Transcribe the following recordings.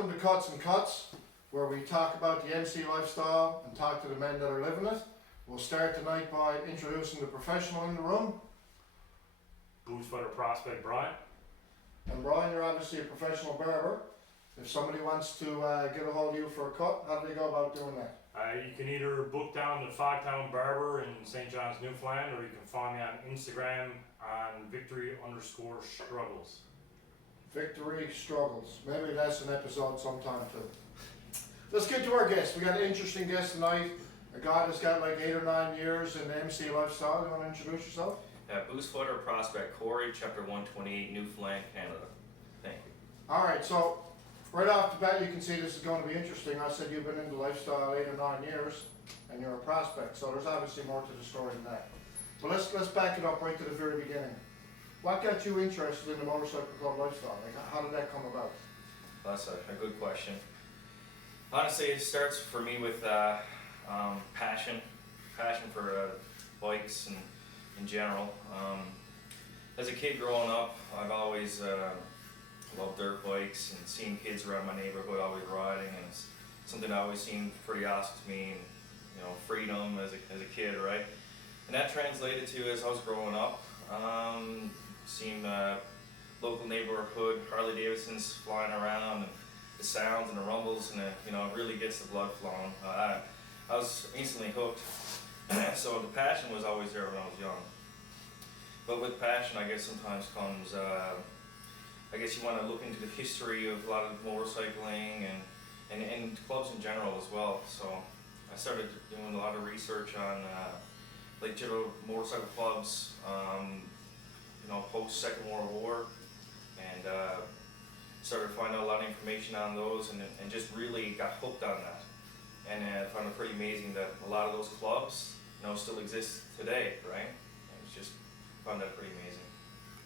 Welcome to Cuts and Cuts, where we talk about the MC lifestyle and talk to the men that are living it. We'll start tonight by introducing the professional in the room. Booze Fighter Prospect Brian. And Brian, you're obviously a professional barber. If somebody wants to get a hold of you for a cut, how do they go about doing that? You can either book down the Fogtown Barber in St. John's, Newfoundland, or you can find me on Instagram on victory_struggles. Victory Struggles. Maybe that's an episode sometime too. Let's get to our guest. We got an interesting guest tonight. A guy that's got like 8 or 9 years in the MC lifestyle. You want to introduce yourself? Booze Fighter Prospect Corey, Chapter 128, Newfoundland, Canada. Thank you. All right, so right off the bat, you can see this is going to be interesting. I said you've been in the lifestyle 8 or 9 years, and you're a prospect. So there's obviously more to the story than that. But let's back it up right to the very beginning. What got you interested in the motorcycle club lifestyle? Like, how did that come about? That's a good question. Honestly, it starts for me with passion for bikes and in general. As a kid growing up, I've always loved dirt bikes and seeing kids around my neighborhood always riding, and it's something that always seemed pretty awesome to me. And freedom as a kid, right? And that translated to, as I was growing up, seeing local neighborhood Harley Davidsons flying around, and the sounds and the rumbles, and it really gets the blood flowing. I was instantly hooked. So the passion was always there when I was young. But with passion, I guess sometimes comes, I guess you want to look into the history of a lot of motorcycling and clubs in general as well. So I started doing a lot of research on like general motorcycle clubs, post Second World War, and started finding out a lot of information on those, and just really got hooked on that. And I found it pretty amazing that a lot of those clubs, still exist today, right? And it's just found that pretty amazing.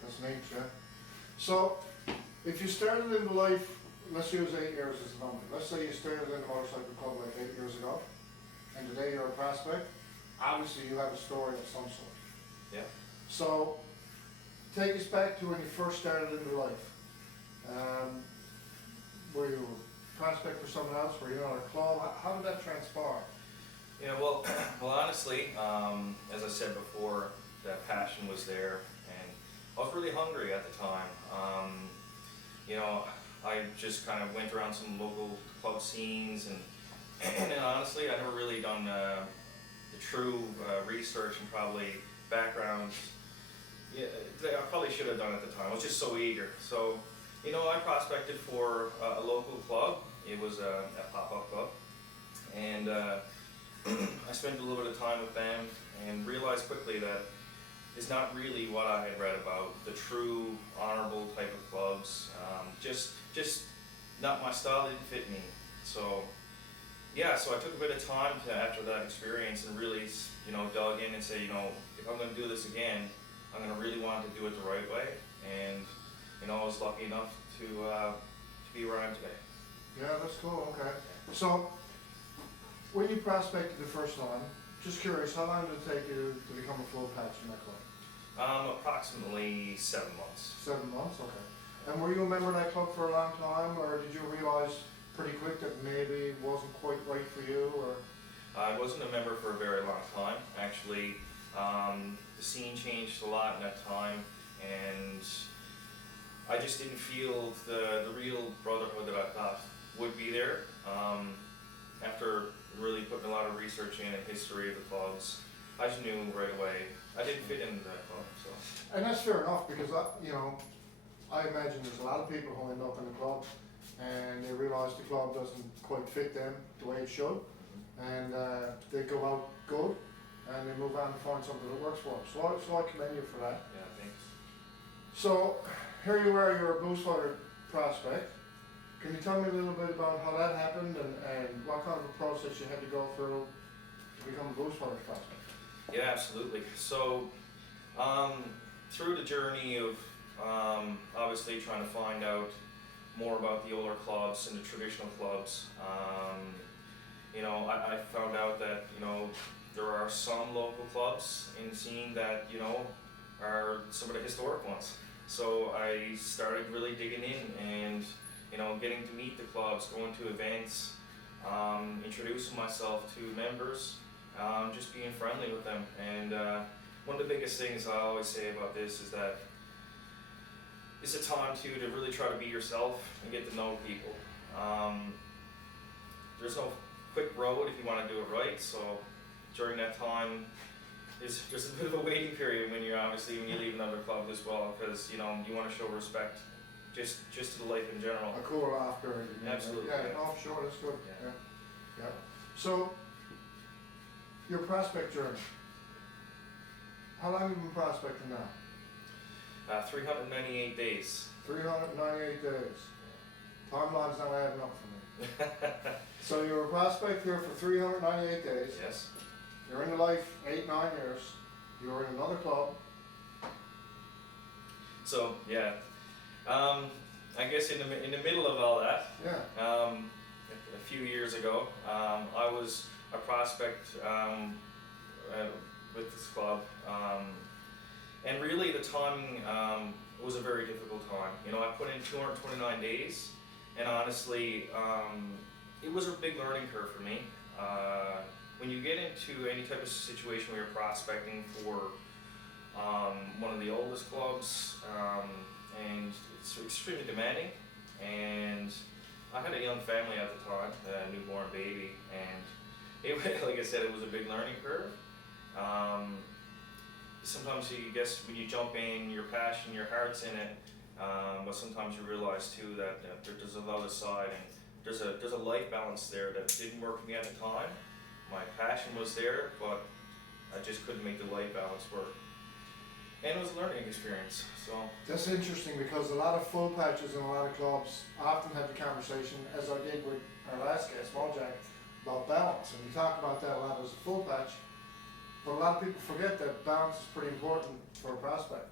That's neat, yeah. So, if you started in life, let's use 8 years as a number. Let's say you started in a motorcycle club like 8 years ago, and today you're a prospect. Obviously, you have a story of some sort. Yeah. So, take us back to when you first started into life. Were you a prospect for someone else? Were you on a club? How did that transpire? Yeah, well, honestly, as I said before, that passion was there, and I was really hungry at the time. I just kind of went around some local club scenes, and honestly, I never really done the true research and probably backgrounds. Yeah, I probably should have done at the time. I was just so eager. So, I prospected for a local club. It was a pop-up club, and I spent a little bit of time with them and realized quickly that it's not really what I had read about, the true honorable type of clubs. Just not my style, didn't fit me. So yeah, so I took a bit of time after that experience and really, dug in and say, if I'm going to do this again, I'm going to really want to do it the right way. And I was lucky enough to be where I am today. Yeah, that's cool, okay. So, when you prospected the first time, just curious, how long did it take you to become a full patch in that club? Approximately 7 months. 7 months, okay. And were you a member of that club for a long time, or did you realize pretty quick that maybe it wasn't quite right for you, or? I wasn't a member for a very long time. Actually, the scene changed a lot in that time, and I just didn't feel the real brotherhood that I thought would be there. After really putting a lot of research in the history of the clubs, I just knew right away I didn't fit into that club. So. And that's fair enough, because I imagine there's a lot of people who end up in the club and they realize the club doesn't quite fit them the way it should, and they go out good and they move on to find something that works for them. So I commend you for that. Yeah, thanks. So here you are, you're a Booze Fighter prospect. Can you tell me a little bit about how that happened and what kind of a process you had to go through to become a Booze Fighter prospect? Yeah, absolutely. So through the journey of obviously trying to find out more about the older clubs and the traditional clubs, I found out that there are some local clubs in the scene that are some of the historic ones. So I started really digging in, and you know, getting to meet the clubs, going to events, introducing myself to members, just being friendly with them. And one of the biggest things I always say about this is that it's a time to really try to be yourself and get to know people. There's no quick road if you want to do it right, so during that time, there's a bit of a waiting period when you leave another club as well, because you know you want to show respect just to the life in general. A cool off period. you mean, Absolutely, Yeah, yeah. no, sure, that's good, Yeah. yeah. So, your prospect journey, how long have you been prospecting now? 398 days. 398 days. Timeline's not adding up for me. So you're a prospect here for 398 days. Yes. You're into life 8-9 years. You're in another club. So yeah, I guess in the middle of all that, Yeah. a few years ago, I was a prospect with this club, and really the timing was a very difficult time. You know, I put in 229 days, and honestly, it was a big learning curve for me. When you get into any type of situation where you're prospecting for one of the oldest clubs, and it's extremely demanding, and I had a young family at the time, a newborn baby, and it, like I said, it was a big learning curve. Sometimes you guess when you jump in, your passion, your heart's in it, but sometimes you realize too that there's another side, and there's a life balance there that didn't work for me at the time. My passion was there, but I just couldn't make the life balance work. And it was a learning experience, so. That's interesting because a lot of full patches and a lot of clubs often have the conversation, as I did with our last guest, Small Jack, about balance. And we talk about that a lot as a full patch, but a lot of people forget that balance is pretty important for a prospect.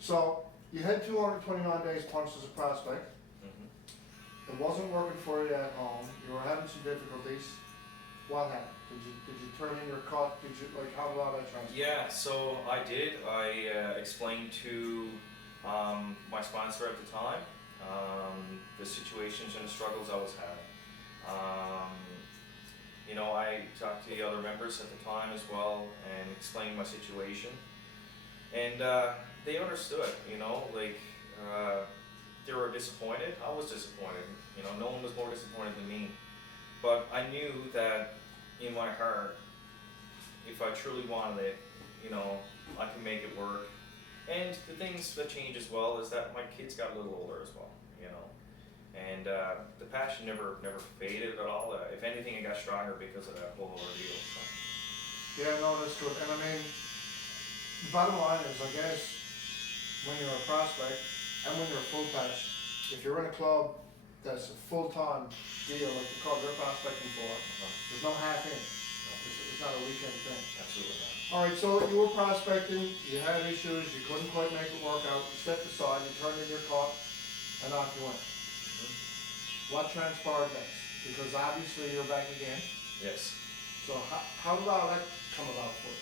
So you had 229 days punched as a prospect. It wasn't working for you at home. You were having some difficulties. What happened? Did you turn in your cut? Did you how did all that transpire? Yeah, so I did. I explained to my sponsor at the time the situations and the struggles I was having. You know, I talked to the other members at the time as well and explained my situation, and they understood. You know, they were disappointed. I was disappointed. You know, no one was more disappointed than me. But I knew that in my heart, if I truly wanted it, you know, I can make it work. And the things that change as well is that my kids got a little older as well, you know. And the passion never faded at all. If anything, it got stronger because of that whole ordeal. So. Yeah, no, that's good. And I mean, the bottom line is, I guess, when you're a prospect and when you're a full patch, if you're in a club that's a full-time deal, like the club they're prospecting for, there's no half in. It's not a weekend thing. Absolutely not. All right, so you were prospecting, you had issues, you couldn't quite make it work out, you stepped aside, you turned in your cut, and off you went. What transpired next? Because obviously you're back again. Yes. So how did all that come about for you?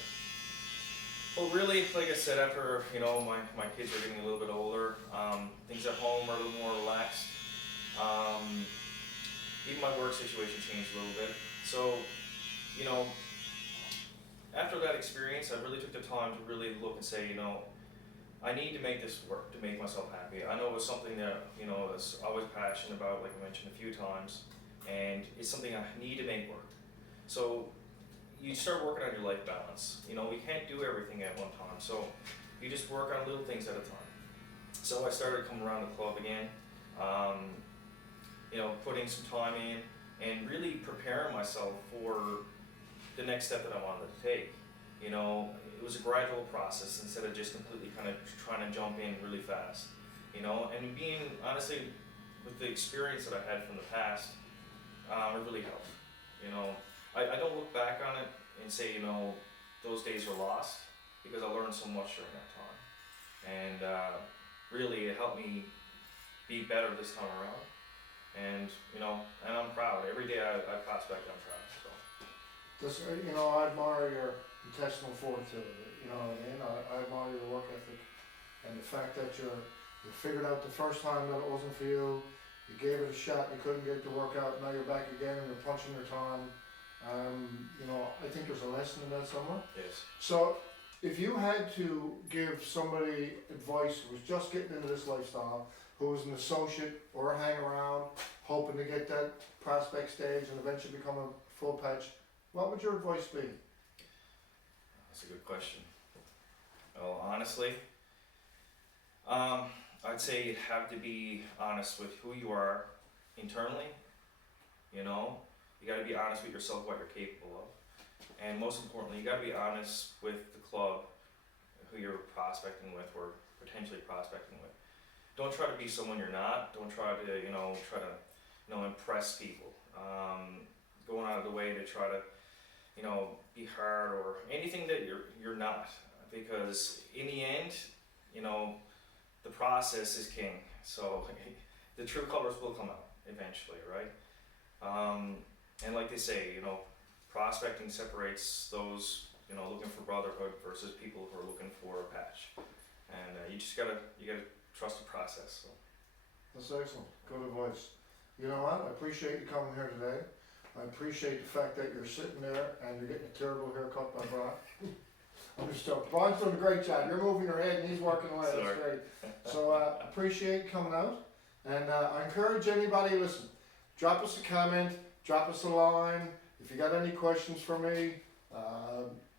Well, really, like I said, after, you know, my kids are getting a little bit older, things at home are a little more relaxed. Even my work situation changed a little bit. So, you know, after that experience, I really took the time to really look and say, you know, I need to make this work, to make myself happy. I know it was something that, you know, I was always passionate about, like I mentioned a few times, and it's something I need to make work. So, you start working on your life balance. You know, we can't do everything at one time, so you just work on little things at a time. So I started coming around the club again, you know, putting some time in and really preparing myself for the next step that I wanted to take. You know, it was a gradual process instead of just completely kind of trying to jump in really fast. You know, and being, honestly, with the experience that I had from the past, it really helped. You know, I don't look back on it and say, you know, those days were lost, because I learned so much during that time. And really, it helped me be better this time around. And, you know, and I'm proud. Every day I prospect, I'm proud. So. This, you know, I admire your intestinal fortitude, you know what I mean? I admire your work ethic and the fact that you figured out the first time that it wasn't for you, you gave it a shot, you couldn't get it to work out, now you're back again and you're punching your time. You know, I think there's a lesson in that somewhere. Yes. So, if you had to give somebody advice who was just getting into this lifestyle, who was an associate or a hang around, hoping to get that prospect stage and eventually become a full patch, what would your advice be? That's a good question. Well, honestly, I'd say you'd have to be honest with who you are internally. You know, you got to be honest with yourself, what you're capable of, and most importantly, you got to be honest with the club, who you're prospecting with or potentially prospecting with. Don't try to be someone you're not. Don't try to, impress people. Going out of the way to try to, be hard or anything that you're not, because in the end, the process is king. So the true colors will come out eventually, right? And like they say, prospecting separates those, looking for brotherhood versus people who are looking for a patch. And you gotta trust the process. So. That's excellent. Good advice. You know what? I appreciate you coming here today. I appreciate the fact that you're sitting there and you're getting a terrible haircut by Brian. I'm just joking. Brian's doing a great job. You're moving your head and he's working away. That's Sorry. great. So appreciate you coming out. And I encourage anybody, listen, drop us a comment, drop us a line. If you got any questions for me,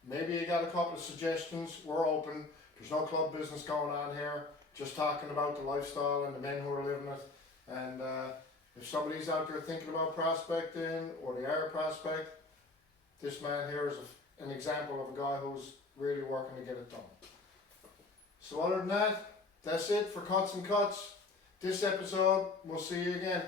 maybe you got a couple of suggestions, we're open. There's no club business going on here. Just talking about the lifestyle and the men who are living it. And if somebody's out there thinking about prospecting or they are a prospect, this man here is an example of a guy who's really working to get it done. So other than that, that's it for Cuts and Cuts. This episode, we'll see you again.